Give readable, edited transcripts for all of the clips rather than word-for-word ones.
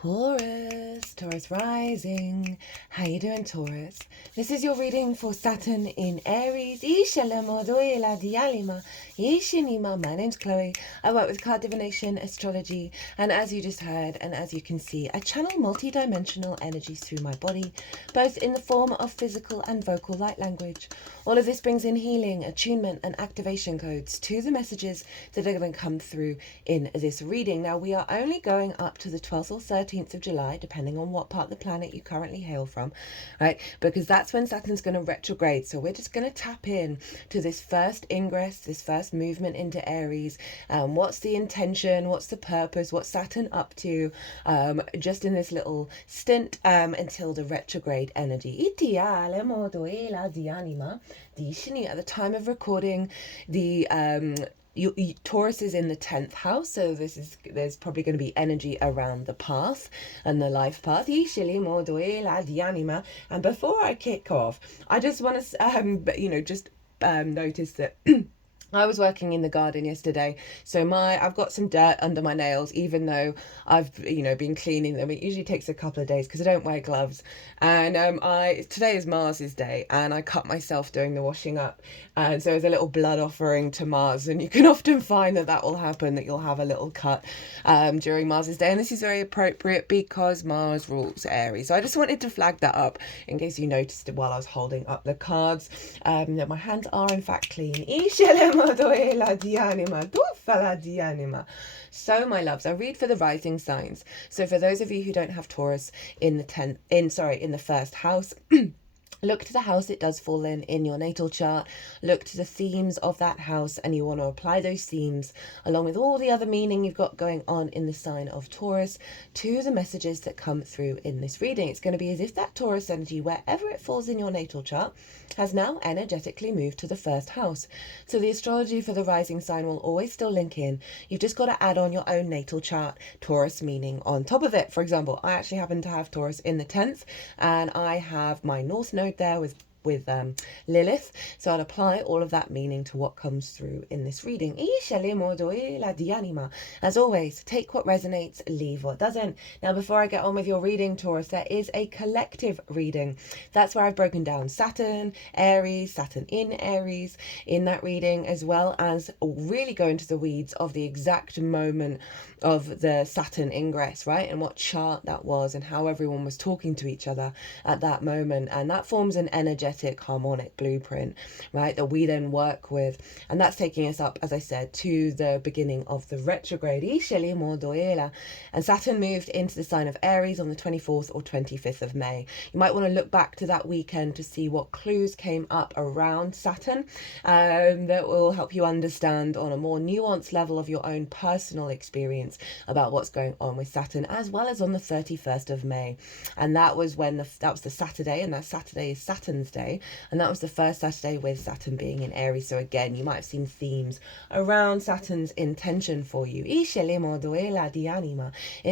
Taurus rising. How you doing, Taurus? This is your reading for Saturn in Aries. My name's Chloe. I work with card divination, astrology, and as you just heard, and as you can see, I channel multi-dimensional energies through my body, both in the form of physical and vocal light language. All of this brings in healing, attunement, and activation codes to the messages that are going to come through in this reading. Now, we are only going up to the 12th or 13th of July, depending on what part of the planet you currently hail from, right? Because that's when Saturn's going to retrograde. So we're just going to tap in to this first ingress, this first movement into Aries. What's the intention? What's the purpose? What's Saturn up to? Just in this little stint until the retrograde energy. At the time of recording, the Taurus is in the 10th house, so there's probably going to be energy around the path and the life path. And before I kick off, I just want to notice that I was working in the garden yesterday, so I've got some dirt under my nails, even though I've been cleaning them. It usually takes a couple of days because I don't wear gloves. And today is Mars's day, and I cut myself doing the washing up, and so it's a little blood offering to Mars. And you can often find that will happen, that you'll have a little cut during Mars's day, and this is very appropriate because Mars rules Aries. So I just wanted to flag that up in case you noticed it while I was holding up the cards. That my hands are in fact clean. So, my loves, I read for the rising signs. So for those of you who don't have Taurus in the first house, look to the house it does fall in your natal chart. Look to the themes of that house, and you want to apply those themes along with all the other meaning you've got going on in the sign of Taurus to the messages that come through in this reading. It's going to be as if that Taurus energy, wherever it falls in your natal chart, has now energetically moved to the first house. So the astrology for the rising sign will always still link in. You've just got to add on your own natal chart Taurus meaning on top of it. For example, I actually happen to have Taurus in the 10th, and I have my north node there with Lilith, so I'll apply all of that meaning to what comes through in this reading. As always, take what resonates, leave what doesn't. Now, before I get on with your reading, Taurus, there is a collective reading. That's where I've broken down Saturn, Aries, Saturn in Aries in that reading, as well as really go into the weeds of the exact moment of the Saturn ingress, right? And what chart that was and how everyone was talking to each other at that moment. And that forms an energetic harmonic blueprint, right, that we then work with. And that's taking us up, as I said, to the beginning of the retrograde. And Saturn moved into the sign of Aries on the 24th or 25th of May. You might want to look back to that weekend to see what clues came up around Saturn that will help you understand on a more nuanced level of your own personal experience about what's going on with Saturn, as well as on the 31st of May. And that was that was the Saturday, and that Saturday is Saturn's day, and that was the first Saturday with Saturn being in Aries. So again, you might have seen themes around Saturn's intention for you. In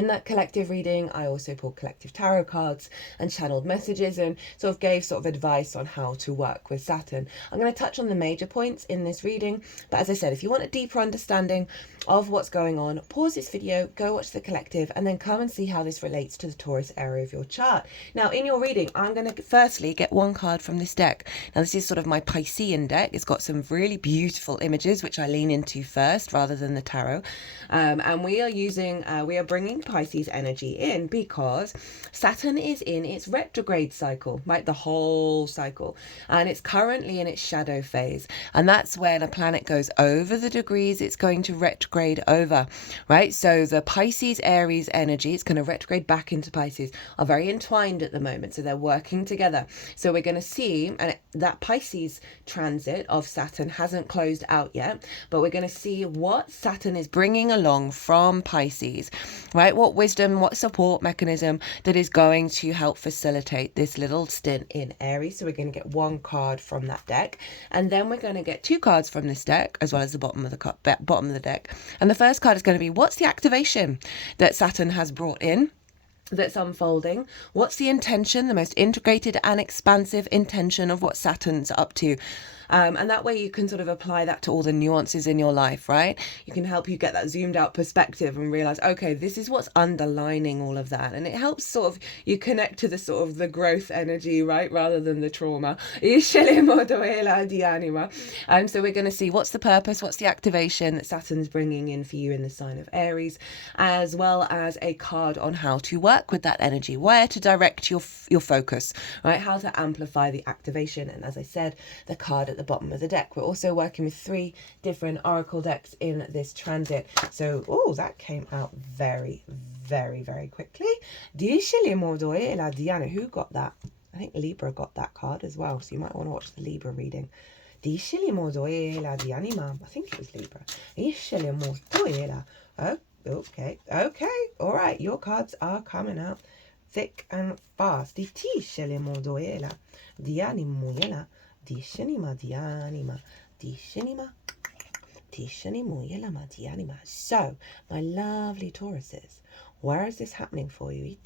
that collective reading, I also pulled collective tarot cards and channeled messages and sort of gave advice on how to work with Saturn. I'm going to touch on the major points in this reading, but as I said, if you want a deeper understanding of what's going on, pause this video, go watch the collective, and then come and see how this relates to the Taurus area of your chart. Now, in your reading, I'm going to firstly get one card from this deck. Now, this is sort of my Piscean deck. It's got some really beautiful images, which I lean into first rather than the tarot. And we are bringing Pisces energy in because Saturn is in its retrograde cycle, right? The whole cycle. And it's currently in its shadow phase. And that's where the planet goes over the degrees it's going to retrograde over, right? So the Pisces Aries energy, it's going to retrograde back into Pisces, are very entwined at the moment. So they're working together. So we're going to see, and that Pisces transit of Saturn hasn't closed out yet, but we're going to see what Saturn is bringing along from Pisces, right? What wisdom, what support mechanism that is going to help facilitate this little stint in Aries. So we're going to get one card from that deck, and then we're going to get two cards from this deck, as well as the bottom of the deck. And the first card is going to be, what's the activation that Saturn has brought in that's unfolding? What's the intention, the most integrated and expansive intention of what Saturn's up to? And that way you can sort of apply that to all the nuances in your life, right? You can help you get that zoomed out perspective and realize, okay, this is what's underlining all of that. And it helps sort of you connect to the sort of the growth energy, right? Rather than the trauma. So we're going to see what's the purpose, what's the activation that Saturn's bringing in for you in the sign of Aries, as well as a card on how to work with that energy, where to direct your focus, right? How to amplify the activation. And as I said, the card at the bottom of the deck. We're also working with 3 different oracle decks in this transit. So, oh, that came out very, very, very quickly. Who got that? I think Libra got that card as well. So you might want to watch the Libra reading. I think it was Libra. Oh, okay. All right. Your cards are coming out thick and fast. So, my lovely Tauruses, where is this happening for you?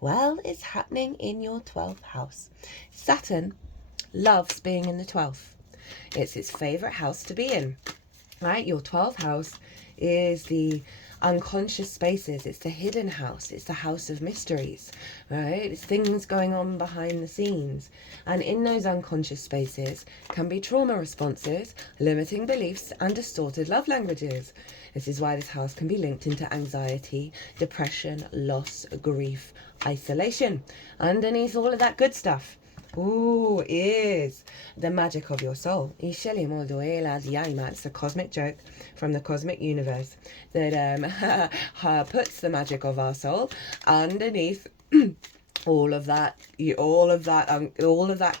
Well, it's happening in your 12th house. Saturn loves being in the 12th. It's its favourite house to be in, right? Your 12th house is the unconscious spaces. It's the hidden house. It's the house of mysteries, right? It's things going on behind the scenes. And in those unconscious spaces can be trauma responses, limiting beliefs, and distorted love languages. This is why this house can be linked into anxiety, depression, loss, grief, isolation. Underneath all of that good stuff, ooh, is the magic of your soul. It's a cosmic joke from the cosmic universe that puts the magic of our soul underneath all of that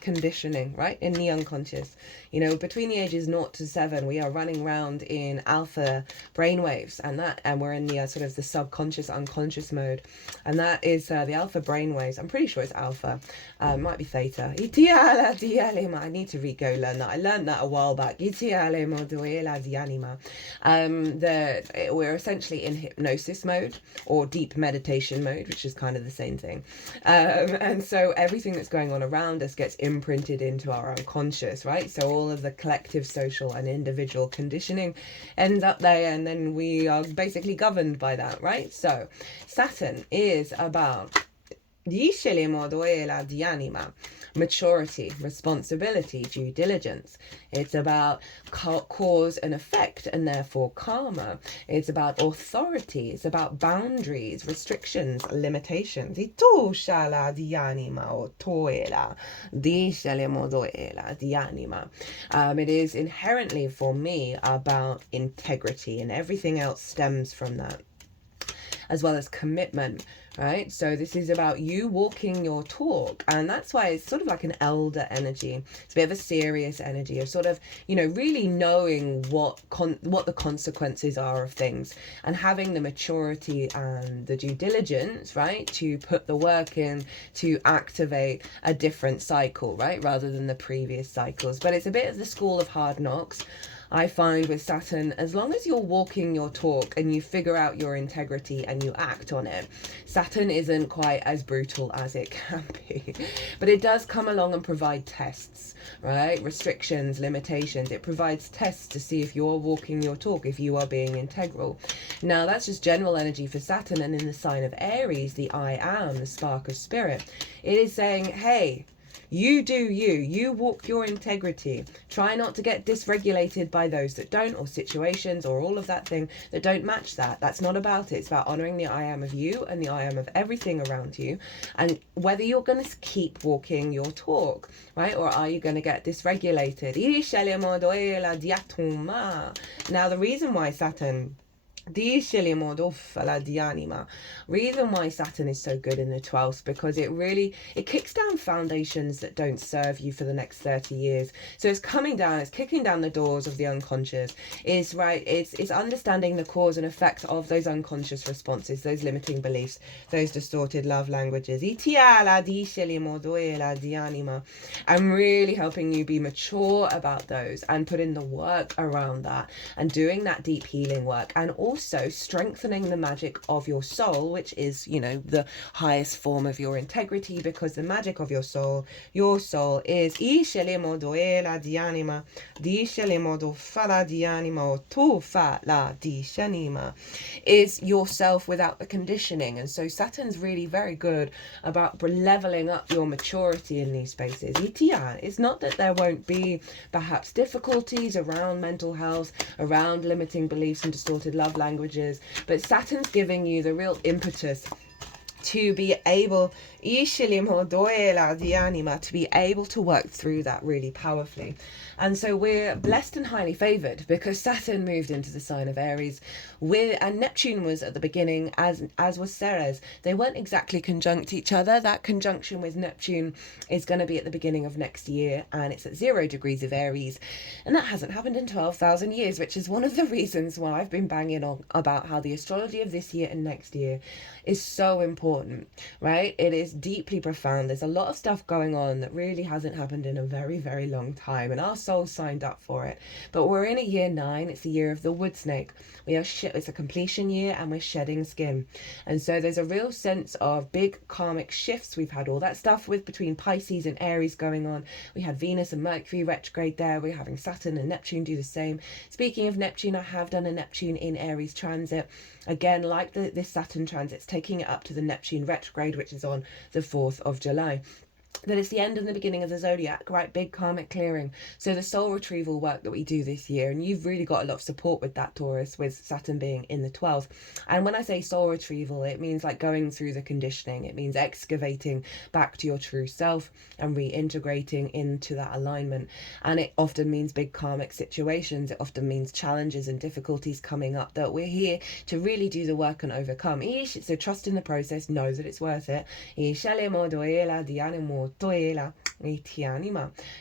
conditioning, right, in the unconscious. You know, between the ages 0 to 7, we are running around in alpha brainwaves, and we're in the sort of the subconscious, unconscious mode, and that is the alpha brainwaves. I'm pretty sure it's alpha. Might be theta. I need to go learn that. I learned that a while back. We're essentially in hypnosis mode or deep meditation mode, which is kind of the same thing. And so everything that's going on around us gets imprinted into our unconscious, right? So all of the collective, social, and individual conditioning ends up there, and then we are basically governed by that, right? So Saturn is about maturity, responsibility, due diligence. It's about cause and effect, and therefore karma. It's about authority. It's about boundaries, restrictions, limitations. It is inherently, for me, about integrity, and everything else stems from that, as well as commitment, right? So this is about you walking your talk, and that's why it's sort of like an elder energy. It's a bit of a serious energy of sort of, you know, really knowing what the consequences are of things, and having the maturity and the due diligence, right, to put the work in to activate a different cycle, right, rather than the previous cycles. But it's a bit of the school of hard knocks. I find with Saturn, as long as you're walking your talk and you figure out your integrity and you act on it, Saturn isn't quite as brutal as it can be. But it does come along and provide tests, right? Restrictions, limitations. It provides tests to see if you're walking your talk, if you are being integral. Now, that's just general energy for Saturn. And in the sign of Aries, the I am, the spark of spirit, it is saying, hey, you do you walk your integrity. Try not to get dysregulated by those that don't, or situations, or all of that thing that don't match that. That's not about it. It's about honoring the I am of you and the I am of everything around you, and whether you're going to keep walking your talk, right, or are you going to get dysregulated. Now, the reason why Saturn reason why Saturn is so good in the 12th, because it kicks down foundations that don't serve you for the next 30 years. So it's coming down, it's kicking down the doors of the unconscious. It's understanding the cause and effect of those unconscious responses, those limiting beliefs, those distorted love languages. I'm really helping you be mature about those and put in the work around that and doing that deep healing work, and also also strengthening the magic of your soul, which is, you know, the highest form of your integrity, because the magic of your soul is Isce le modoela di anima, dice le modo fala di anima, o tu fa la dice anima, is yourself without the conditioning. And so Saturn's really very good about leveling up your maturity in these spaces. It's not that there won't be perhaps difficulties around mental health, around limiting beliefs and distorted love languages, but Saturn's giving you the real impetus to be able to be able to work through that really powerfully. And so we're blessed and highly favored because Saturn moved into the sign of Aries, and Neptune was at the beginning, as was Ceres. They weren't exactly conjunct each other. That conjunction with Neptune is going to be at the beginning of next year, and it's at 0 degrees of Aries, and that hasn't happened in 12,000 years, which is one of the reasons why I've been banging on about how the astrology of this year and next year is so important, right? It is deeply profound. There's a lot of stuff going on that really hasn't happened in a very, very long time, and our soul signed up for it. But we're in a year 9. It's the year of the wood snake. It's a completion year, and we're shedding skin. And so there's a real sense of big karmic shifts. We've had all that stuff with between Pisces and Aries going on. We had Venus and Mercury retrograde there. We're having Saturn and Neptune do the same. Speaking of Neptune, I have done a Neptune in Aries transit. Again, like this Saturn transit, it's taking it up to the Neptune retrograde, which is on the 4th of July. That it's the end and the beginning of the zodiac, right? Big karmic clearing. So the soul retrieval work that we do this year, and you've really got a lot of support with that, Taurus, with Saturn being in the 12th. And when I say soul retrieval, it means like going through the conditioning. It means excavating back to your true self and reintegrating into that alignment. And it often means big karmic situations. It often means challenges and difficulties coming up that we're here to really do the work and overcome. So trust in the process, know that it's worth it.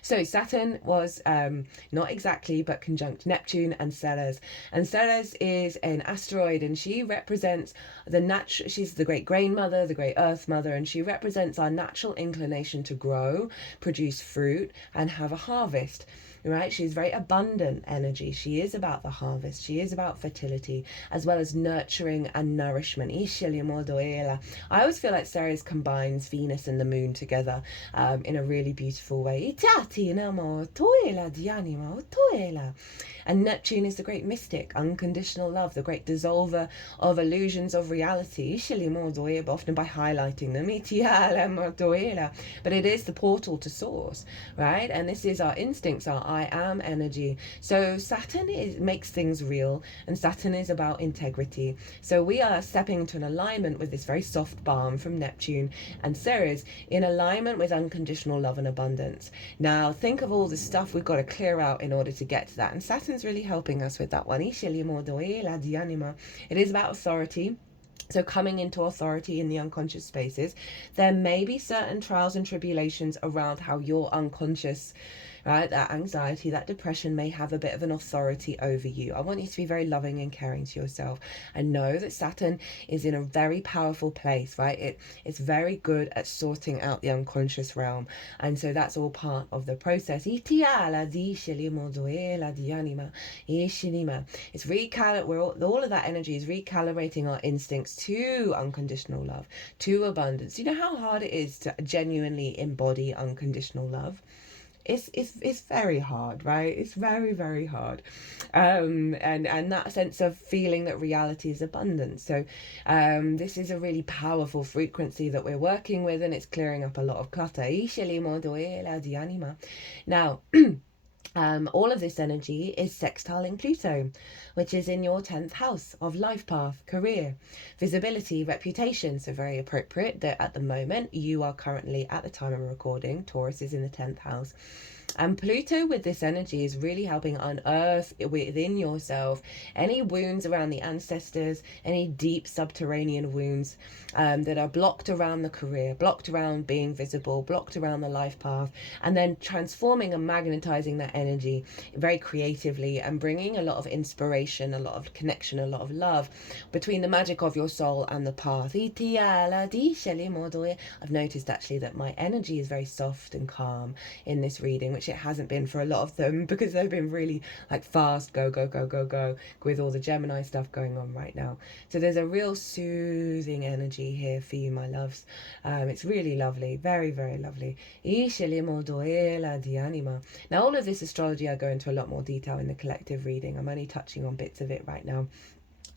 So Saturn was not exactly, but conjunct Neptune and Ceres. And Ceres is an asteroid, and she represents she's the great grain mother, the great earth mother, and she represents our natural inclination to grow, produce fruit, and have a harvest. Right? She's very abundant energy. She is about the harvest. She is about fertility, as well as nurturing and nourishment. I always feel like Ceres combines Venus and the moon together in a really beautiful way. And Neptune is the great mystic, unconditional love, the great dissolver of illusions of reality, often by highlighting them. But it is the portal to source, right? And this is our instincts, our I am energy. So Saturn makes things real, and Saturn is about integrity. So we are stepping into an alignment with this very soft balm from Neptune and Ceres, in alignment with unconditional love and abundance. Now think of all the stuff we've got to clear out in order to get to that, and Saturn's really helping us with that one. It is about authority. So coming into authority in the unconscious spaces, there may be certain trials and tribulations around how your unconscious, right, that anxiety, that depression may have a bit of an authority over you. I want you to be very loving and caring to yourself, and know that Saturn is in a very powerful place, right? It's very good at sorting out the unconscious realm, and so that's all part of the process. It's all of that energy is recalibrating our instincts to unconditional love, to abundance. You know how hard it is to genuinely embody unconditional love? It's very hard, right? It's very, very hard. And that sense of feeling that reality is abundant. So this is a really powerful frequency that we're working with, and it's clearing up a lot of clutter. Now, all of this energy is sextiling Pluto, which is in your 10th house of life path, career, visibility, reputation. So very appropriate that at the moment, you are currently, at the time of recording, Taurus is in the 10th house. And Pluto with this energy is really helping unearth within yourself any wounds around the ancestors, any deep subterranean wounds that are blocked around the career, blocked around being visible, blocked around the life path, and then transforming and magnetizing that that energy very creatively and bringing a lot of inspiration, a lot of connection, a lot of love between the magic of your soul and the path. I've noticed actually that my energy is very soft and calm in this reading, which it hasn't been for a lot of them because they've been really like fast, go, go, go, go, go, with all the Gemini stuff going on right now. So there's a real soothing energy here for you, my loves. It's really lovely, very, very lovely. Now, all of this astrology I go into a lot more detail in the collective reading. I'm only touching on bits of it right now.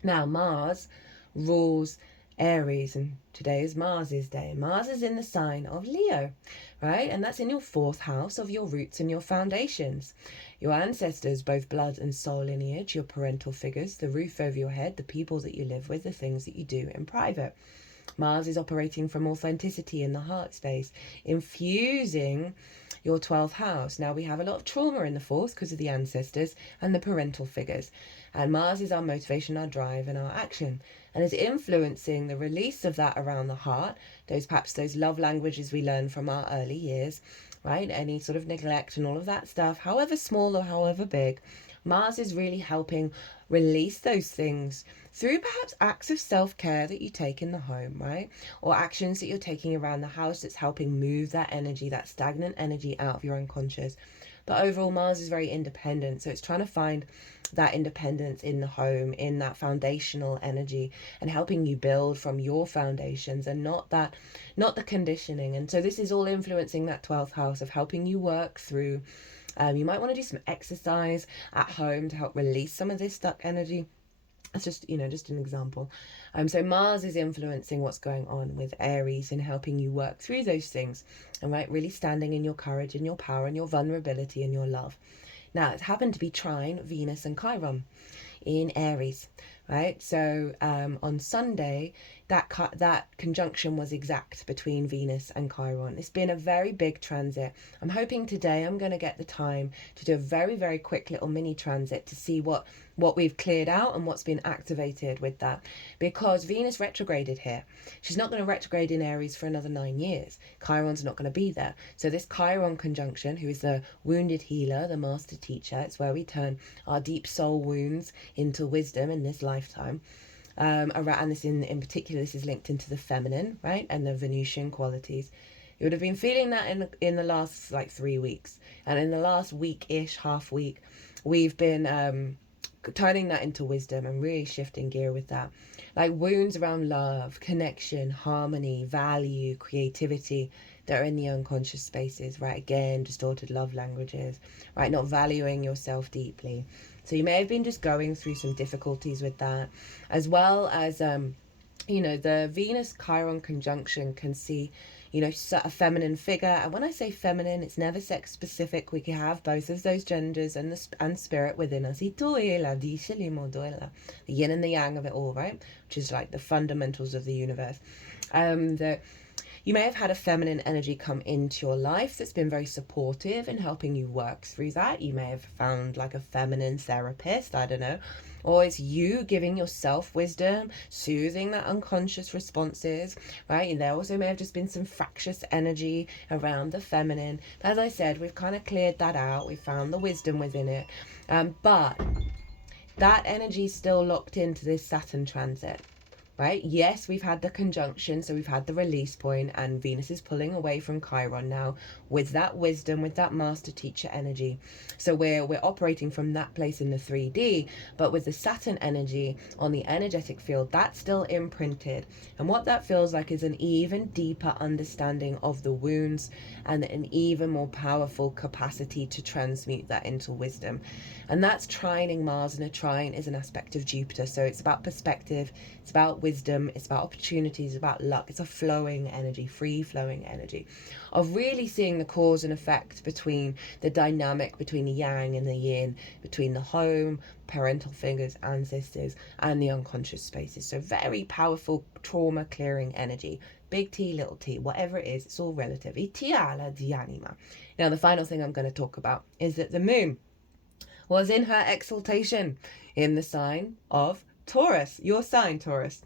Now, Mars rules Aries, and today is Mars's day. Mars is in the sign of Leo, right? And that's in your 4th house of your roots and your foundations. Your ancestors, both blood and soul lineage, your parental figures, the roof over your head, the people that you live with, the things that you do in private. Mars is operating from authenticity in the heart space, infusing your 12th house. Now, we have a lot of trauma in the 4th because of the ancestors and the parental figures. And Mars is our motivation, our drive, and our action. And is influencing the release of that around the heart, perhaps those love languages we learn from our early years, right? Any sort of neglect and all of that stuff, however small or however big. Mars is really helping release those things through perhaps acts of self-care that you take in the home, right? Or actions that you're taking around the house that's helping move that energy, that stagnant energy out of your unconscious. But overall, Mars is very independent. So it's trying to find that independence in the home, in that foundational energy, and helping you build from your foundations and not the conditioning. And so this is all influencing that 12th house of helping you work through. You might want to do some exercise at home to help release some of this stuck energy. That's just, just an example. So Mars is influencing what's going on with Aries and helping you work through those things. And right, really standing in your courage and your power and your vulnerability and your love. Now, it's happened to be trine Venus and Chiron in Aries, right? So on Sunday, that conjunction was exact between Venus and Chiron. It's been a very big transit. I'm hoping today I'm going to get the time to do a very, very quick little mini transit to see what we've cleared out and what's been activated with that. Because Venus retrograded here. She's not going to retrograde in Aries for another 9 years. Chiron's not going to be there. So this Chiron conjunction, who is the wounded healer, the master teacher, it's where we turn our deep soul wounds into wisdom in this lifetime. And this in particular, this is linked into the feminine, right, and the Venusian qualities. You would have been feeling that in the last 3 weeks, and in the last week-ish, half week, we've been turning that into wisdom and really shifting gear with that. Like wounds around love, connection, harmony, value, creativity that are in the unconscious spaces, right? Again, distorted love languages, right? Not valuing yourself deeply. So you may have been just going through some difficulties with that, as well as, the Venus-Chiron conjunction can see, a feminine figure. And when I say feminine, it's never sex specific. We can have both of those genders and spirit within us. The yin and the yang of it all, right? Which is like the fundamentals of the universe. You may have had a feminine energy come into your life that's been very supportive in helping you work through that. You may have found like a feminine therapist, I don't know. Or it's you giving yourself wisdom, soothing that unconscious responses, right? And there also may have just been some fractious energy around the feminine. But as I said, we've kind of cleared that out. We found the wisdom within it. But that energy is still locked into this Saturn transit. Right? Yes, we've had the conjunction, so we've had the release point, and Venus is pulling away from Chiron now with that wisdom, with that master teacher energy. So we're operating from that place in the 3D, but with the Saturn energy on the energetic field, that's still imprinted. And what that feels like is an even deeper understanding of the wounds and an even more powerful capacity to transmute that into wisdom. And that's trining Mars, and a trine is an aspect of Jupiter. So it's about perspective, it's about wisdom, it's about opportunities, about luck. It's a flowing energy, free flowing energy of really seeing the cause and effect between the dynamic between the yang and the yin, between the home, parental figures, ancestors, and the unconscious spaces. So very powerful trauma clearing energy. Big T, little t, whatever it is, it's all relative. Now, the final thing I'm going to talk about is that the moon was in her exaltation in the sign of Taurus, your sign, Taurus.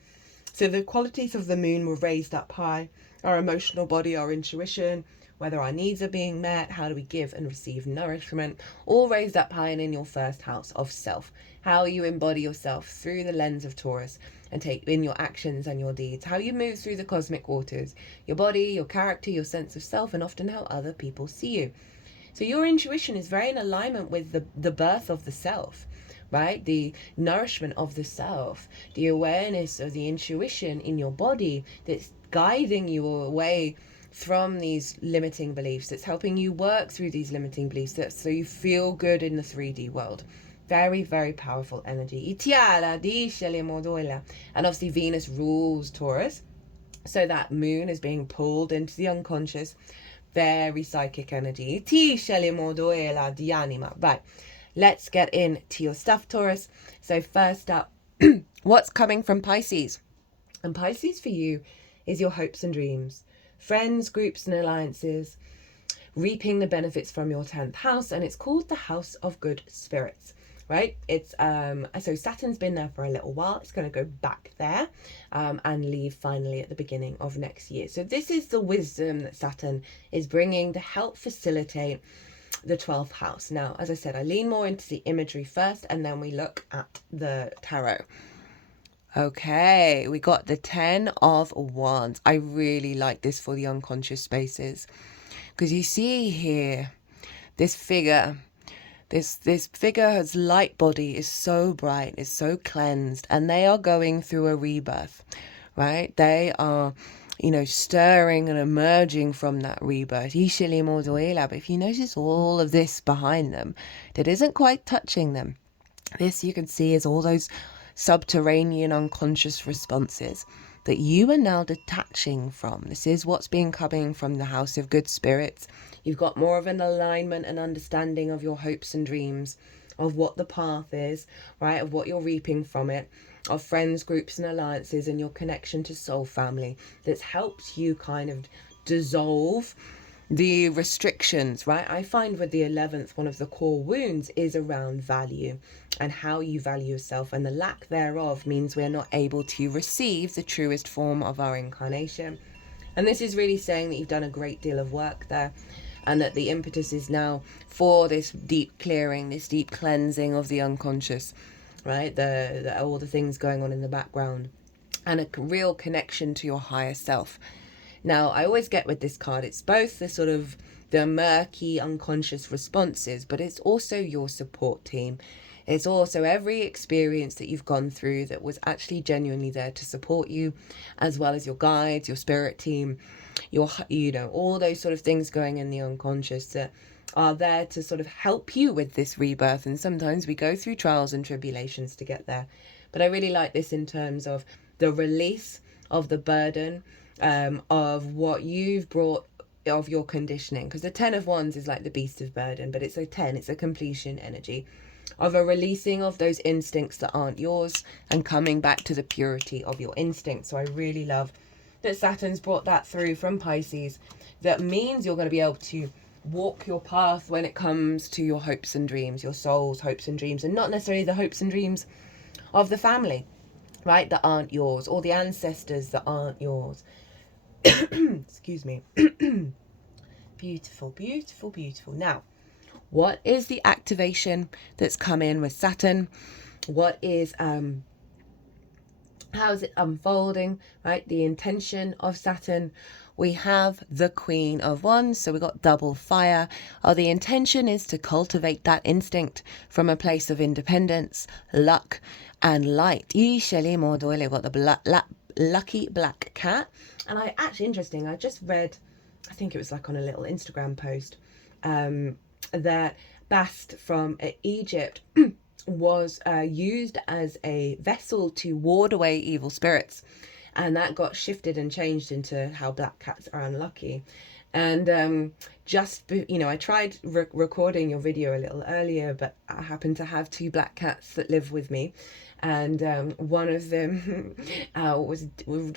So the qualities of the moon were raised up high, our emotional body, our intuition, whether our needs are being met, how do we give and receive nourishment, all raised up high and in your first house of self. How you embody yourself through the lens of Taurus and take in your actions and your deeds, how you move through the cosmic waters, your body, your character, your sense of self, and often how other people see you. So your intuition is very in alignment with the birth of the self, right? The nourishment of the self, the awareness of the intuition in your body that's guiding you away from these limiting beliefs. It's helping you work through these limiting beliefs so you feel good in the 3D world. Very, very powerful energy. And obviously Venus rules Taurus. So that moon is being pulled into the unconscious. Very psychic energy. Right, let's get into your stuff, Taurus. So first up, what's coming from Pisces? And Pisces for you is your hopes and dreams, friends, groups and alliances, reaping the benefits from your 10th house. And it's called the House of Good Spirits. Right, it's so Saturn's been there for a little while. It's going to go back there and leave finally at the beginning of next year. So this is the wisdom that Saturn is bringing to help facilitate the 12th house. Now, as I said, I lean more into the imagery first and then we look at the tarot. Okay, we got the 10 of Wands. I really like this for the unconscious spaces because you see here this figure. This figure's light body is so bright, is so cleansed, and they are going through a rebirth, right? They are, stirring and emerging from that rebirth. But if you notice all of this behind them, that isn't quite touching them. This you can see is all those subterranean unconscious responses that you are now detaching from. This is what's been coming from the House of Good Spirits. You've got more of an alignment and understanding of your hopes and dreams, of what the path is, right? Of what you're reaping from it, of friends, groups and alliances, and your connection to soul family that's helped you kind of dissolve the restrictions, right? I find with the 11th, one of the core wounds is around value and how you value yourself, and the lack thereof means we're not able to receive the truest form of our incarnation. And this is really saying that you've done a great deal of work there, and that the impetus is now for this deep clearing, this deep cleansing of the unconscious, right? All the things going on in the background, and a real connection to your higher self. Now, I always get with this card, it's both the sort of the murky unconscious responses, but it's also your support team. It's also every experience that you've gone through that was actually genuinely there to support you, as well as your guides, your spirit team, your, all those sort of things going in the unconscious that are there to sort of help you with this rebirth. And sometimes we go through trials and tribulations to get there. But I really like this in terms of the release of the burden of what you've brought of your conditioning, because the 10 of Wands is like the beast of burden, but it's a 10, it's a completion energy of a releasing of those instincts that aren't yours and coming back to the purity of your instincts. So I really love that Saturn's brought that through from Pisces. That means you're going to be able to walk your path when it comes to your hopes and dreams, your soul's hopes and dreams, and not necessarily the hopes and dreams of the family, right, that aren't yours, or the ancestors that aren't yours. Excuse me. Beautiful, beautiful, beautiful. Now, what is the activation that's come in with Saturn? What is how is it unfolding, right? The intention of Saturn. We have the Queen of Wands, so we've got double fire. The intention is to cultivate that instinct from a place of independence, luck, and light. We've got the lucky black cat. And interesting, I just read, I think it was like on a little Instagram post, that Bast from Egypt was used as a vessel to ward away evil spirits. And that got shifted and changed into how black cats are unlucky. And I tried recording your video a little earlier, but I happen to have 2 black cats that live with me. and one of them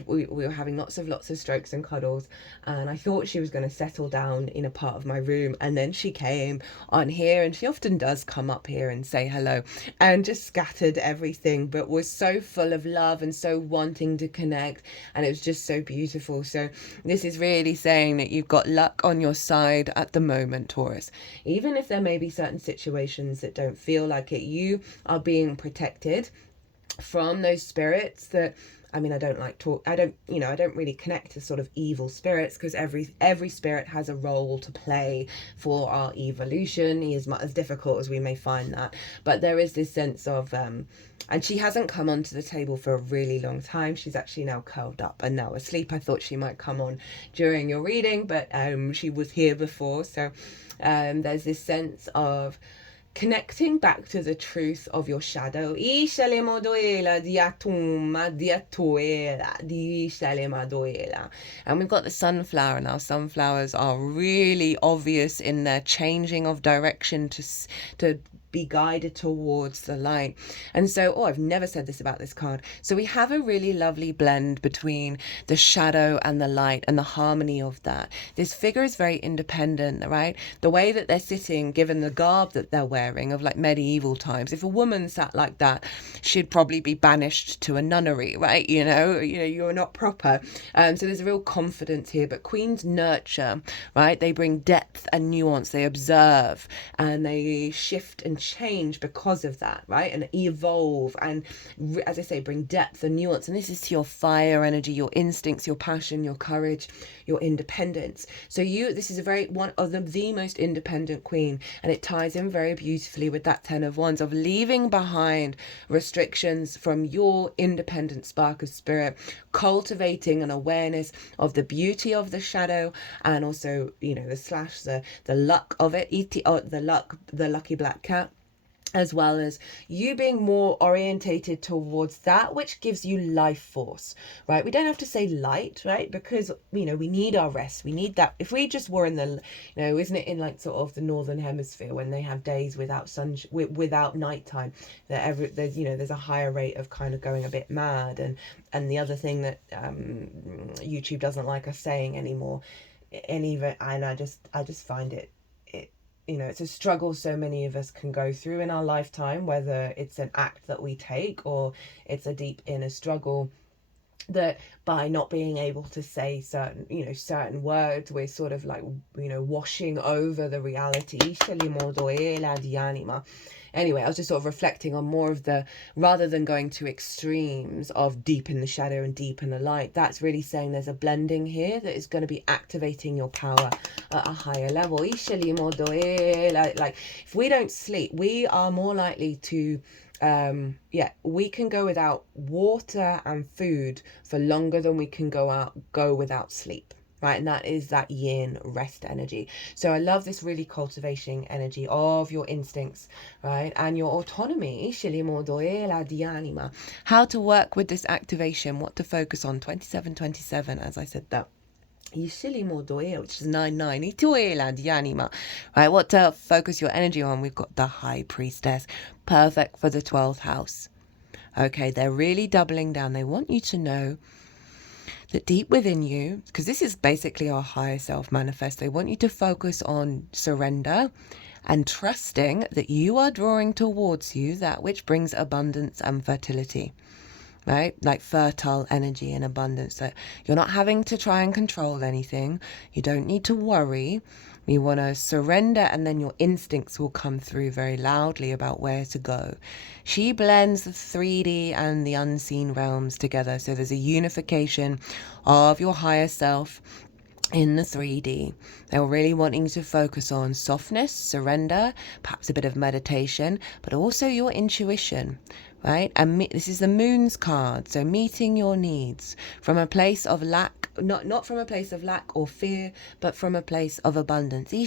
we were having lots of strokes and cuddles, and I thought she was going to settle down in a part of my room, and then she came on here, and she often does come up here and say hello, and just scattered everything, but was so full of love and so wanting to connect, and it was just so beautiful. So this is really saying that you've got luck on your side at the moment, Taurus. Even if there may be certain situations that don't feel like it, you are being protected from those spirits that, I mean, I don't really connect to sort of evil spirits, because every spirit has a role to play for our evolution, as difficult as we may find that. But there is this sense of, and she hasn't come onto the table for a really long time. She's actually now curled up and now asleep. I thought she might come on during your reading, but she was here before. So there's this sense of connecting back to the truth of your shadow. And we've got the sunflower now. Sunflowers are really obvious in their changing of direction to be guided towards the light. And so, I've never said this about this card. So we have a really lovely blend between the shadow and the light and the harmony of that. This figure is very independent, right? The way that they're sitting, given the garb that they're wearing of like medieval times, if a woman sat like that, she'd probably be banished to a nunnery, right? You're not proper. So there's a real confidence here, but queens nurture, right? They bring depth and nuance. They observe and they shift and change because of that, right? And evolve, and as I say, bring depth and nuance. And this is to your fire energy, your instincts, your passion, your courage, your independence. So this is one of the most independent queen, and it ties in very beautifully with that 10 of Wands, of leaving behind restrictions from your independent spark of spirit, cultivating an awareness of the beauty of the shadow, and also the luck of it, the lucky black cat, as well as you being more orientated towards that which gives you life force, right? We don't have to say light, right? Because we need our rest. We need that. If we just were in the, isn't it in like sort of the northern hemisphere when they have days without without nighttime, that there's a higher rate of kind of going a bit mad. And the other thing that YouTube doesn't like us saying anymore, and I just find it it's a struggle so many of us can go through in our lifetime, whether it's an act that we take or it's a deep inner struggle, that by not being able to say certain words, we're sort of like washing over the reality. Anyway, I was just sort of reflecting on more of rather than going to extremes of deep in the shadow and deep in the light, that's really saying there's a blending here that is going to be activating your power at a higher level. Like if we don't sleep, we are more likely to we can go without water and food for longer than we can go without sleep, right? And that is that yin rest energy. So I love this really cultivating energy of your instincts, right? And your autonomy. How to work with this activation, what to focus on. 27, as I said that. Which is 9, right? What to focus your energy on. We've got the High Priestess, perfect for the 12th house. Okay, they're really doubling down. They want you to know that deep within you, because this is basically our higher self manifest, they want you to focus on surrender and trusting that you are drawing towards you that which brings abundance and fertility. Right? Like fertile energy and abundance. So you're not having to try and control anything. You don't need to worry. You want to surrender, and then your instincts will come through very loudly about where to go. She blends the 3D and the unseen realms together. So there's a unification of your higher self in the 3D. They're really wanting to focus on softness, surrender, perhaps a bit of meditation, but also your intuition. Right? And this is the Moon's card. So meeting your needs from a place of lack, not from a place of lack or fear, but from a place of abundance. And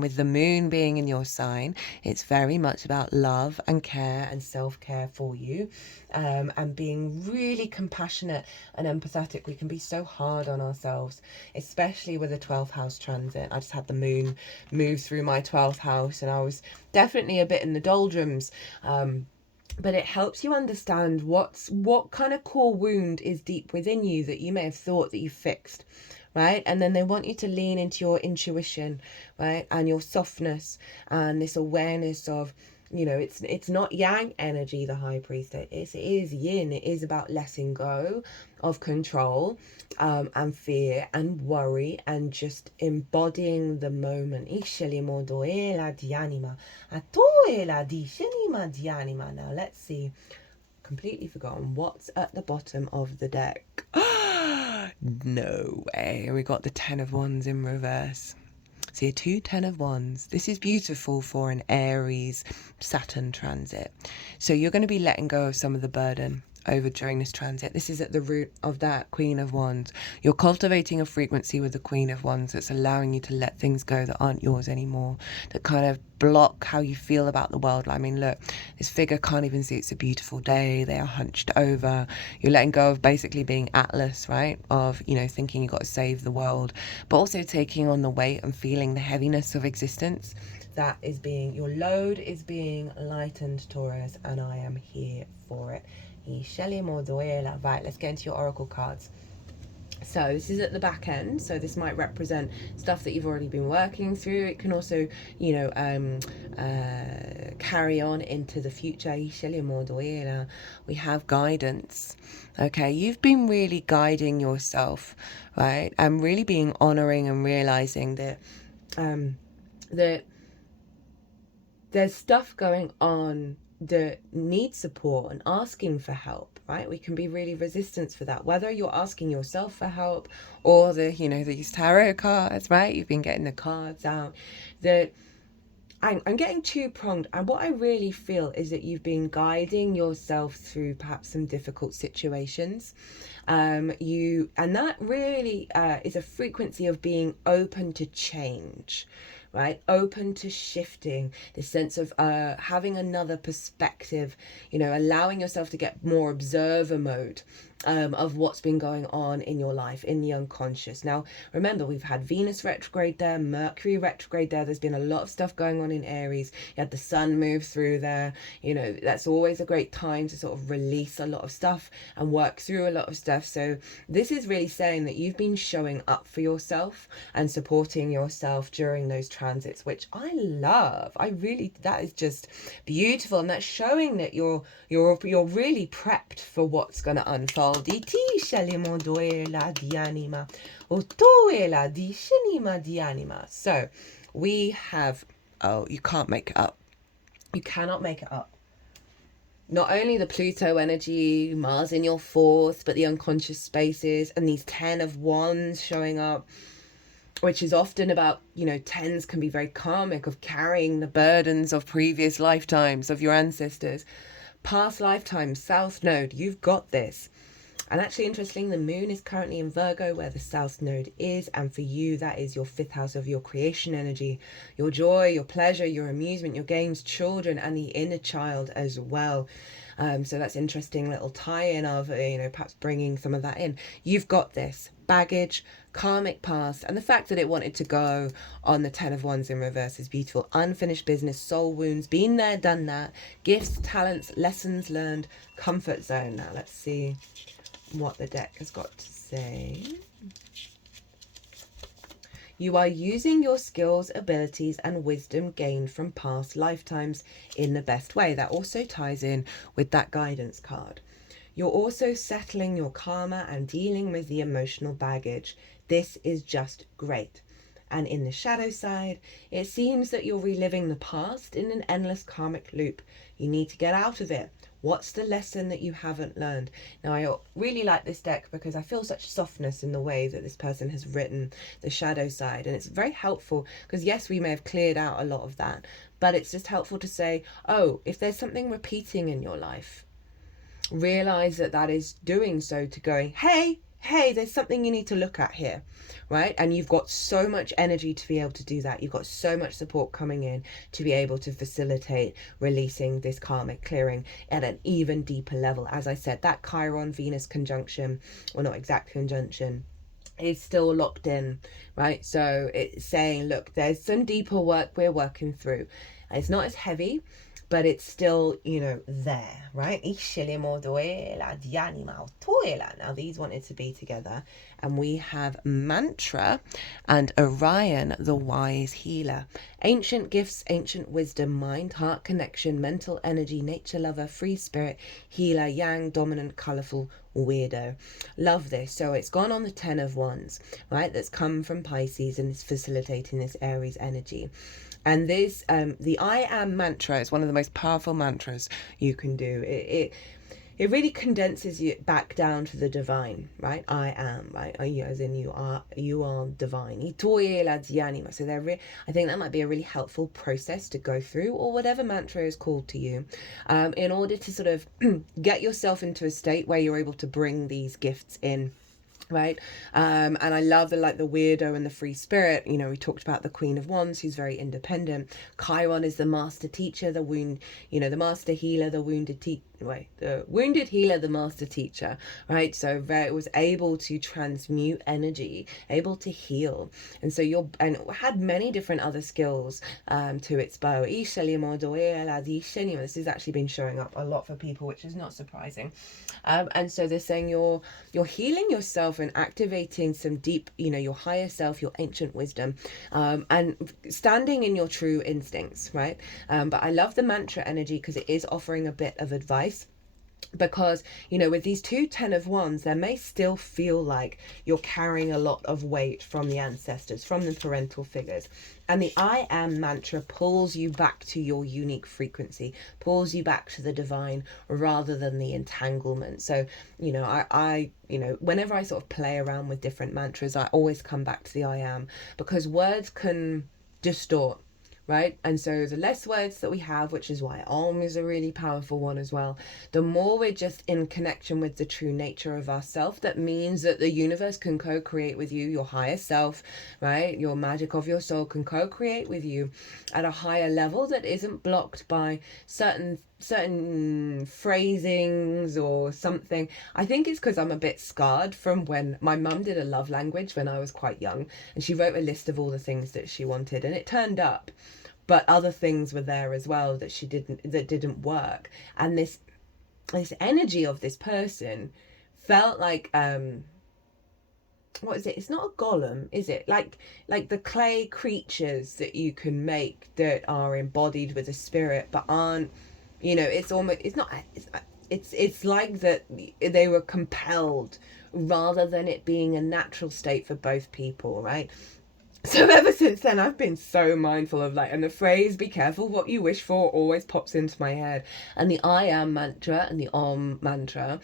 with the Moon being in your sign, it's very much about love and care and self-care for you, and being really compassionate and empathetic. We can be so hard on ourselves, especially with a 12th house transit. I just had the Moon move through my 12th house, and I was definitely a bit in the doldrums. But it helps you understand what kind of core wound is deep within you that you may have thought that you fixed, right? And then they want you to lean into your intuition, right? And your softness and this awareness of, you know, it's not yang energy, the high priest. It is yin. It is about letting go of control, and fear and worry, and just embodying the moment. Now let's see. Completely forgotten what's at the bottom of the deck. No way. We got the 10 of Wands in reverse. See, 2 10 of Wands. This is beautiful for an Aries Saturn transit. So you're going to be letting go of some of the burden over during this transit. This is at the root of that Queen of Wands. You're cultivating a frequency with the Queen of Wands that's allowing you to let things go that aren't yours anymore, that kind of block how you feel about the world. I mean, look, this figure can't even see it's a beautiful day. They are hunched over. You're letting go of basically being Atlas, right? Of, you know, thinking you've got to save the world, but also taking on the weight and feeling the heaviness of existence. That is being, your load is being lightened, Taurus, and I am here for it. Right, let's get into your oracle cards. So this is at the back end, so this might represent stuff that you've already been working through. It can also, you know, carry on into the future. We have guidance. Okay, you've been really guiding yourself, right? And really being honoring and realizing that that there's stuff going on that needs support and asking for help, right? We can be really resistant for that, whether you're asking yourself for help or these tarot cards, right? You've been getting the cards out. That I'm getting two-pronged, and what I really feel is that you've been guiding yourself through perhaps some difficult situations. And that really is a frequency of being open to change, right? Open to shifting, this sense of having another perspective, allowing yourself to get more observer mode of what's been going on in your life, in the unconscious. Now, remember, we've had Venus retrograde there, Mercury retrograde there. There's been a lot of stuff going on in Aries. You had the sun move through there. That's always a great time to sort of release a lot of stuff and work through a lot of stuff. So this is really saying that you've been showing up for yourself and supporting yourself during those transits, which I love. That is just beautiful, and that's showing that you're really prepped for what's going to unfold. So we have, you can't make it up. You cannot make it up. Not only the Pluto energy, Mars in your 4th, but the unconscious spaces and these 10 of Wands showing up, which is often about, 10s can be very karmic, of carrying the burdens of previous lifetimes of your ancestors. Past lifetimes, South Node, you've got this. And actually, interestingly, the moon is currently in Virgo, where the South Node is. And for you, that is your 5th house of your creation energy, your joy, your pleasure, your amusement, your games, children, and the inner child as well. So that's interesting little tie-in of, perhaps bringing some of that in. You've got this baggage, karmic past, and the fact that it wanted to go on the 10 of Wands in reverse is beautiful. Unfinished business, soul wounds, been there, done that, gifts, talents, lessons learned, comfort zone. Now let's see what the deck has got to say. You are using your skills, abilities, and wisdom gained from past lifetimes in the best way. That also ties in with that guidance card. You're also settling your karma and dealing with the emotional baggage. This is just great. And in the shadow side, it seems that you're reliving the past in an endless karmic loop. You need to get out of it. What's the lesson that you haven't learned? Now, I really like this deck because I feel such softness in the way that this person has written the shadow side. And it's very helpful because, yes, we may have cleared out a lot of that, but it's just helpful to say, if there's something repeating in your life, realize that is doing so to going, hey, there's something you need to look at here, right? And you've got so much energy to be able to do that. You've got so much support coming in to be able to facilitate releasing this karmic clearing at an even deeper level. As I said, that Chiron Venus conjunction, or not exact conjunction, is still locked in, right? So it's saying, look, there's some deeper work we're working through. It's not as heavy, but it's still, you know, there, right? Now these wanted to be together. And we have Mantra and Orion, the wise healer. Ancient gifts, ancient wisdom, mind, heart connection, mental energy, nature lover, free spirit, healer, yang, dominant, colourful, weirdo. Love this. So it's gone on the 10 of Wands, right? That's come from Pisces and is facilitating this Aries energy. And this, the I am mantra is one of the most powerful mantras you can do. It really condenses you back down to the divine, right? I am, right? As in you are divine. So I think that might be a really helpful process to go through, or whatever mantra is called to you, in order to sort of get yourself into a state where you're able to bring these gifts in. Right. And I love the weirdo and the free spirit. You know, we talked about the Queen of Wands, who's very independent. Chiron is the master teacher, the master healer, the wounded healer, the master teacher, right? So it was able to transmute energy, able to heal. And so and it had many different other skills to its bow. This has actually been showing up a lot for people, which is not surprising. And so they're saying you're healing yourself and activating some deep, your higher self, your ancient wisdom, and standing in your true instincts, right? But I love the mantra energy because it is offering a bit of advice. Because, with these 2 10 of Wands, there may still feel like you're carrying a lot of weight from the ancestors, from the parental figures. And the I am mantra pulls you back to your unique frequency, pulls you back to the divine rather than the entanglement. So, I whenever I sort of play around with different mantras, I always come back to the I am, because words can distort. Right? And so the less words that we have, which is why Om is a really powerful one as well, the more we're just in connection with the true nature of ourself. That means that the universe can co-create with you, your higher self, right? Your magic of your soul can co-create with you at a higher level that isn't blocked by certain phrasings or something. I think it's because I'm a bit scarred from when my mum did a love language when I was quite young, and she wrote a list of all the things that she wanted, and it turned up, but other things were there as well that didn't work. And this energy of this person felt like what is it? It's not a golem, is it? Like the clay creatures that you can make that are embodied with a spirit but aren't, it's like that they were compelled rather than it being a natural state for both people, right? So ever since then, I've been so mindful of and the phrase, be careful what you wish for, always pops into my head. And the I am mantra and the Om mantra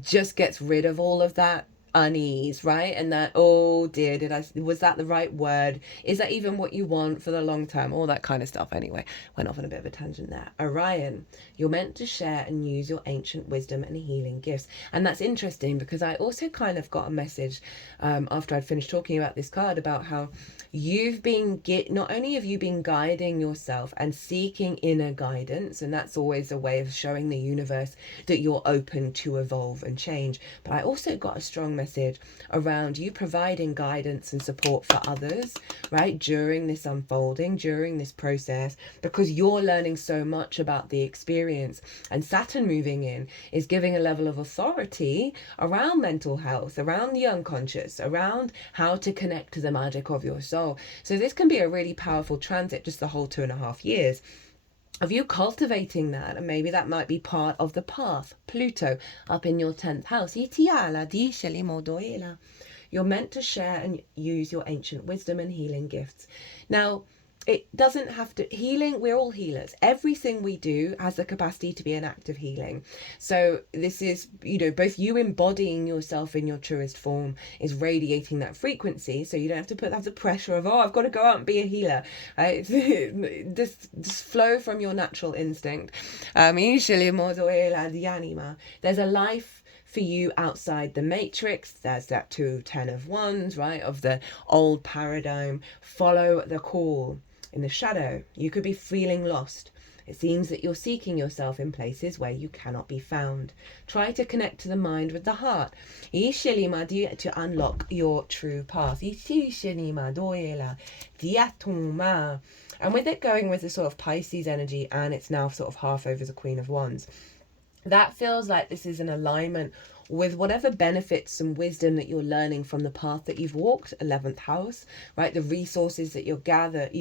just gets rid of all of that unease, right? And that, oh dear, was that the right word? Is that even what you want for the long term? All that kind of stuff. Anyway, went off on a bit of a tangent there. Orion, you're meant to share and use your ancient wisdom and healing gifts. And that's interesting because I also kind of got a message after I'd finished talking about this card about how you've been not only have you been guiding yourself and seeking inner guidance, and that's always a way of showing the universe that you're open to evolve and change, but I also got a strong message around you providing guidance and support for others, right, during this unfolding, during this process, because you're learning so much about the experience. And Saturn moving in is giving a level of authority around mental health, around the unconscious, around how to connect to the magic of your soul. So this can be a really powerful transit, just the whole 2.5 years of you cultivating that. And maybe that might be part of the path. Pluto up in your 10th house. You're meant to share and use your ancient wisdom and healing gifts. Now, it doesn't have to, healing, we're all healers. Everything we do has the capacity to be an act of healing. So this is, both you embodying yourself in your truest form is radiating that frequency. So you don't have to have the pressure of, I've got to go out and be a healer, right? Just flow from your natural instinct. There's a life for you outside the matrix. There's that 2 10 of Wands, right, of the old paradigm. Follow the call. In the shadow, you could be feeling lost. It seems that you're seeking yourself in places where you cannot be found. Try to connect to the mind with the heart to unlock your true path. And with it going with the sort of Pisces energy, and it's now sort of half over the Queen of Wands, that feels like this is an alignment with whatever benefits and wisdom that you're learning from the path that you've walked, 11th house, right? The resources that you've gathered,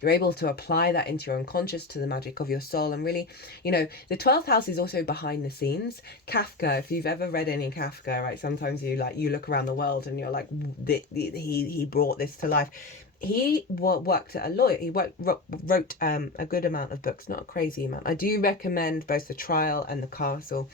you're able to apply that into your unconscious, to the magic of your soul. And really, you know, the 12th house is also behind the scenes. Kafka, if you've ever read any Kafka, right? Sometimes you look around the world and you're like, he brought this to life. He worked at a lawyer. He wrote a good amount of books, not a crazy amount. I do recommend both The Trial and The Castle.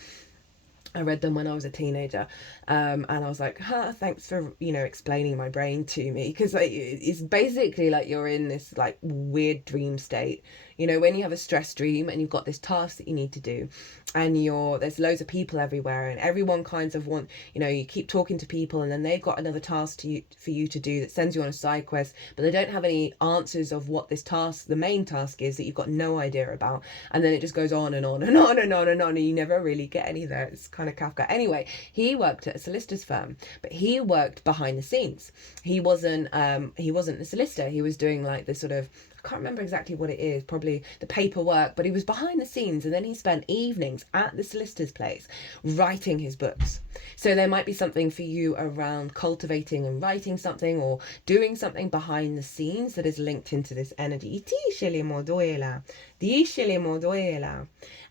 I read them when I was a teenager, and I was like, thanks for, you know, explaining my brain to me, because like, it's basically like you're in this like weird dream state. You know, when you have a stress dream and you've got this task that you need to do, and there's loads of people everywhere, and everyone kinds of want, you know, you keep talking to people, and then they've got another task for you to do that sends you on a side quest, but they don't have any answers of what this task, the main task is, that you've got no idea about, and then it just goes on and on and on and on and on, and you never really get any there. It's kind of Kafka. Anyway, he worked at a solicitor's firm, but he worked behind the scenes. He wasn't the solicitor. He was doing like this sort of, I can't remember exactly what it is, probably the paperwork, but he was behind the scenes, and then he spent evenings at the solicitor's place writing his books. So there might be something for you around cultivating and writing something, or doing something behind the scenes that is linked into this energy.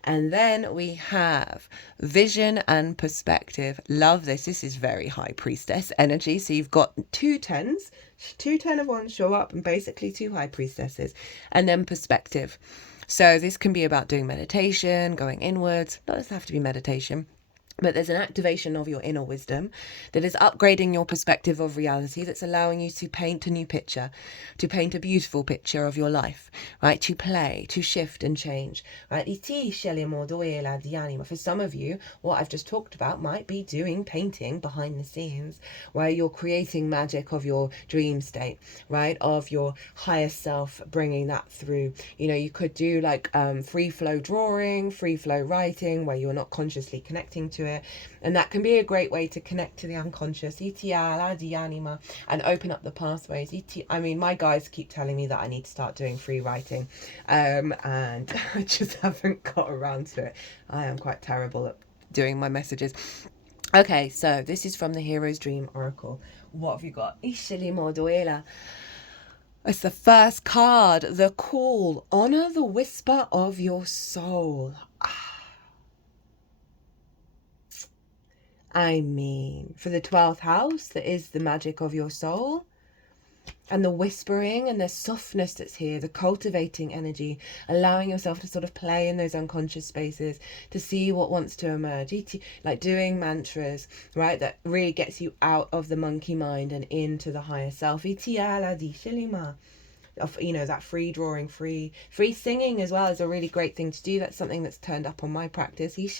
And then we have vision and perspective. Love this. This is very high priestess energy. So you've got two 10s, two 10 of Wands show up, and basically two high priestesses, and then perspective. So this can be about doing meditation, going inwards. It doesn't have to be meditation, but there's an activation of your inner wisdom that is upgrading your perspective of reality, that's allowing you to paint a new picture, to paint a beautiful picture of your life, right? To play, to shift and change, right? For some of you, what I've just talked about might be doing painting behind the scenes, where you're creating magic of your dream state, right? Of your higher self, bringing that through. You know, you could do like free flow drawing, free flow writing, where you're not consciously connecting to it, and that can be a great way to connect to the unconscious and open up the pathways. I mean, my guys keep telling me that I need to start doing free writing, and I just haven't got around to it. I am quite terrible at doing my messages. Okay, so this is from the Hero's Dream Oracle. What have you got? It's the first card, the call. Honor the whisper of your soul. I mean, for the 12th house, that is the magic of your soul, and the whispering and the softness that's here, the cultivating energy, allowing yourself to sort of play in those unconscious spaces, to see what wants to emerge, like doing mantras, right, that really gets you out of the monkey mind and into the higher self. You know, that free drawing, free singing as well is a really great thing to do. That's something that's turned up on my practice. And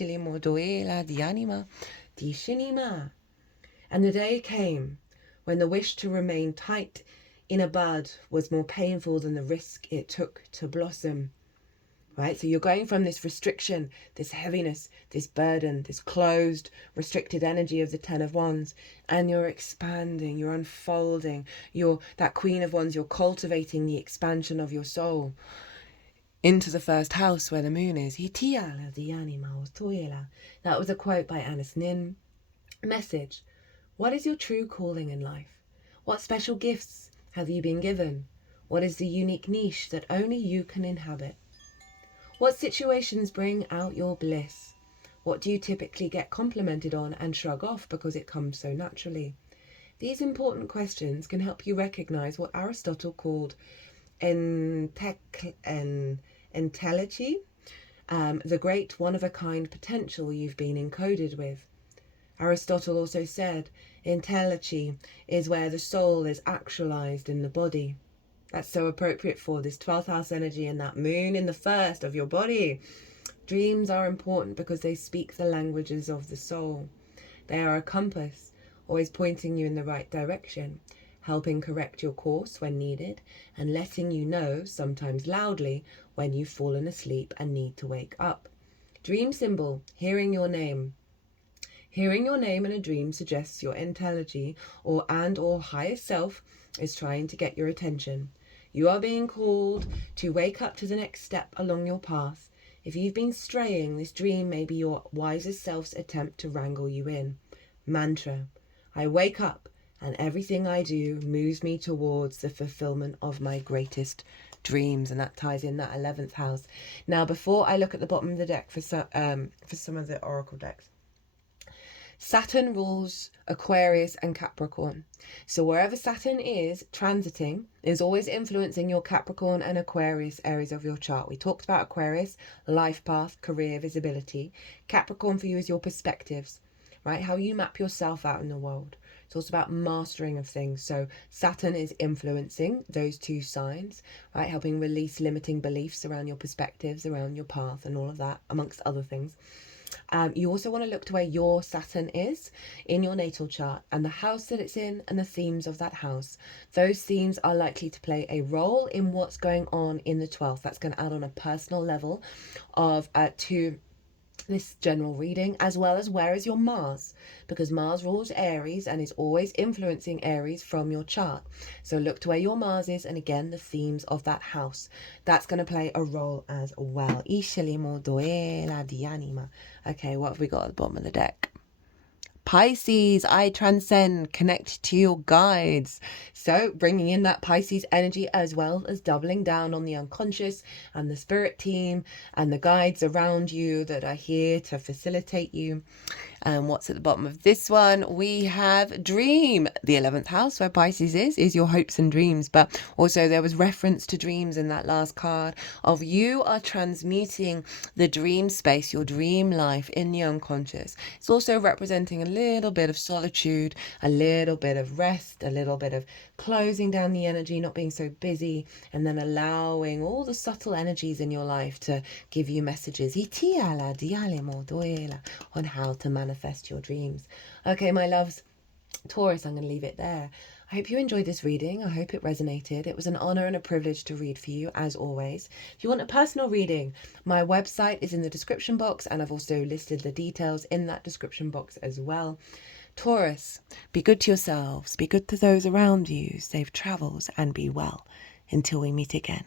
the day came when the wish to remain tight in a bud was more painful than the risk it took to blossom. Right? So you're going from this restriction, this heaviness, this burden, this closed, restricted energy of the 10 of Wands, and you're expanding, you're unfolding, you're that Queen of Wands, you're cultivating the expansion of your soul into the first house where the moon is. That was a quote by Anis Nin. Message: what is your true calling in life? What special gifts have you been given? What is the unique niche that only you can inhabit? What situations bring out your bliss? What do you typically get complimented on and shrug off because it comes so naturally? These important questions can help you recognize what Aristotle called entelechy, the great one-of-a-kind potential you've been encoded with. Aristotle also said, entelechy is where the soul is actualized in the body. That's so appropriate for this 12th house energy and that moon in the first of your body. Dreams are important because they speak the languages of the soul. They are a compass, always pointing you in the right direction, helping correct your course when needed, and letting you know, sometimes loudly, when you've fallen asleep and need to wake up. Dream symbol, hearing your name. Hearing your name in a dream suggests your entelechy or higher self is trying to get your attention. You are being called to wake up to the next step along your path. If you've been straying, this dream may be your wisest self's attempt to wrangle you in. Mantra. I wake up and everything I do moves me towards the fulfillment of my greatest dreams, and that ties in that 11th house. Now, before I look at the bottom of the deck for some of the oracle decks, Saturn rules Aquarius and Capricorn. So wherever Saturn is transiting is always influencing your Capricorn and Aquarius areas of your chart. We talked about Aquarius, life path, career, visibility. Capricorn for you is your perspectives, right? How you map yourself out in the world. It's also about mastering of things. So Saturn is influencing those two signs, right? Helping release limiting beliefs around your perspectives, around your path and all of that, amongst other things. You also want to look to where your Saturn is in your natal chart and the house that it's in and the themes of that house. Those themes are likely to play a role in what's going on in the 12th. That's going to add on a personal level of to this general reading, as well as where is your Mars, because Mars rules Aries and is always influencing Aries from your chart. So look to where your Mars is, and again the themes of that house, that's going to play a role as well. Okay, what have we got at the bottom of the deck? Pisces, I transcend, connect to your guides. So bringing in that Pisces energy, as well as doubling down on the unconscious and the spirit team and the guides around you that are here to facilitate you. And what's at the bottom of this one? We have dream. The 11th house where Pisces is your hopes and dreams. But also there was reference to dreams in that last card of you are transmuting the dream space, your dream life in the unconscious. It's also representing a little bit of solitude, a little bit of rest, a little bit of closing down the energy, not being so busy, and then allowing all the subtle energies in your life to give you messages on how to manifest your dreams. Okay, my loves, Taurus, I'm going to leave it there. I hope you enjoyed this reading. I hope it resonated. It was an honor and a privilege to read for you, as always. If you want a personal reading, my website is in the description box, and I've also listed the details in that description box as well. Taurus, be good to yourselves, be good to those around you, safe travels, and be well until we meet again.